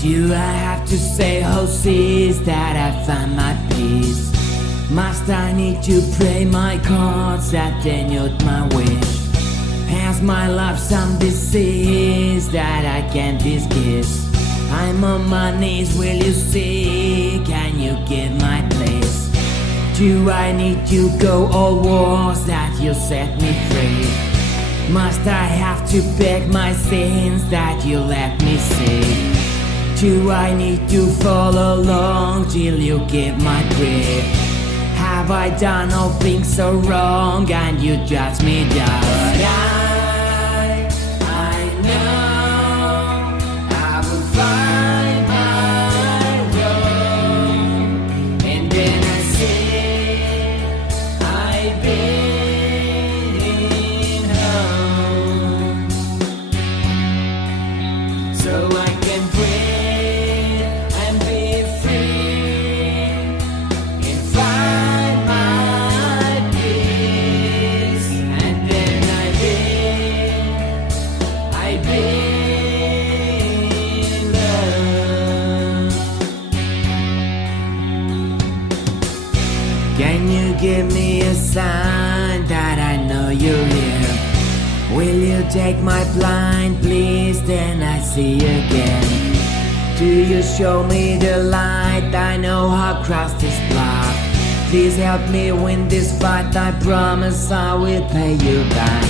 Do I have to say, oh sis, that I find my peace? Must I need to pray my cards that they note my wish? Has my life some disease that I can't disguise? I'm on my knees, will you see? Can you give my place? Do I need to go all wars that you set me free? Must I have to beg my sins that you let me see? Do I need to follow along till you give my grip? Have I done all things so wrong and you judge me down? But I know I will find my road, and then I say I've been home, so I can breathe and be free and find my peace. And then I've been loved. Can you give me a sign that I know you're here? Will you take my blind, please, then I see again? Do you show me the light? I know how cross this block. Please help me win this fight. I promise I will pay you back.